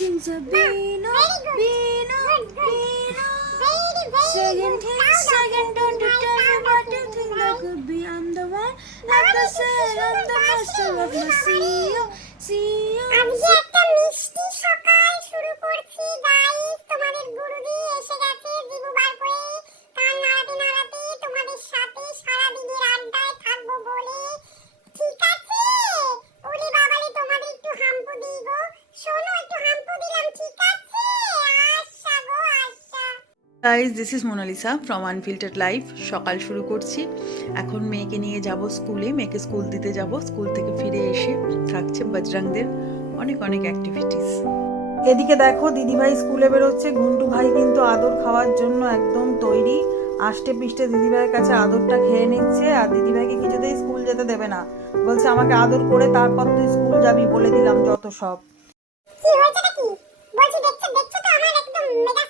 things are Beano, Beano, Beano. Second thing, second, don't you tell me what you think that could be. I'm the one, I'm the same, I'm the master of my CEO. Guys this is Monalisa from unfiltered life সকাল শুরু করছি। এখন মেয়েকে নিয়ে যাব স্কুলে। মেয়েকে school দিতে যাব। স্কুল থেকে ফিরে এসে থাকছে বজরাংদের অনেক অনেক অ্যাক্টিভিটিস এদিকে দেখো, দিদিভাই স্কুলে বেরোচ্ছে। গুন্টু ভাই কিন্তু আদর খাওয়ার জন্য একদম তৈরি। আষ্টে পিষ্টে দিদিভাইয়ের কাছে আদরটা খেয়ে নিচ্ছে আর দিদিভাইকে কিছুতেই স্কুল যেতে দেবে না। বলছে, আমাকে আদর করে তারপর তুই স্কুল যাবি বলে দিলাম যত সব। কি হয়েছে নাকি? বলছি, দেখছ দেখছ তো আমার একদম মেগা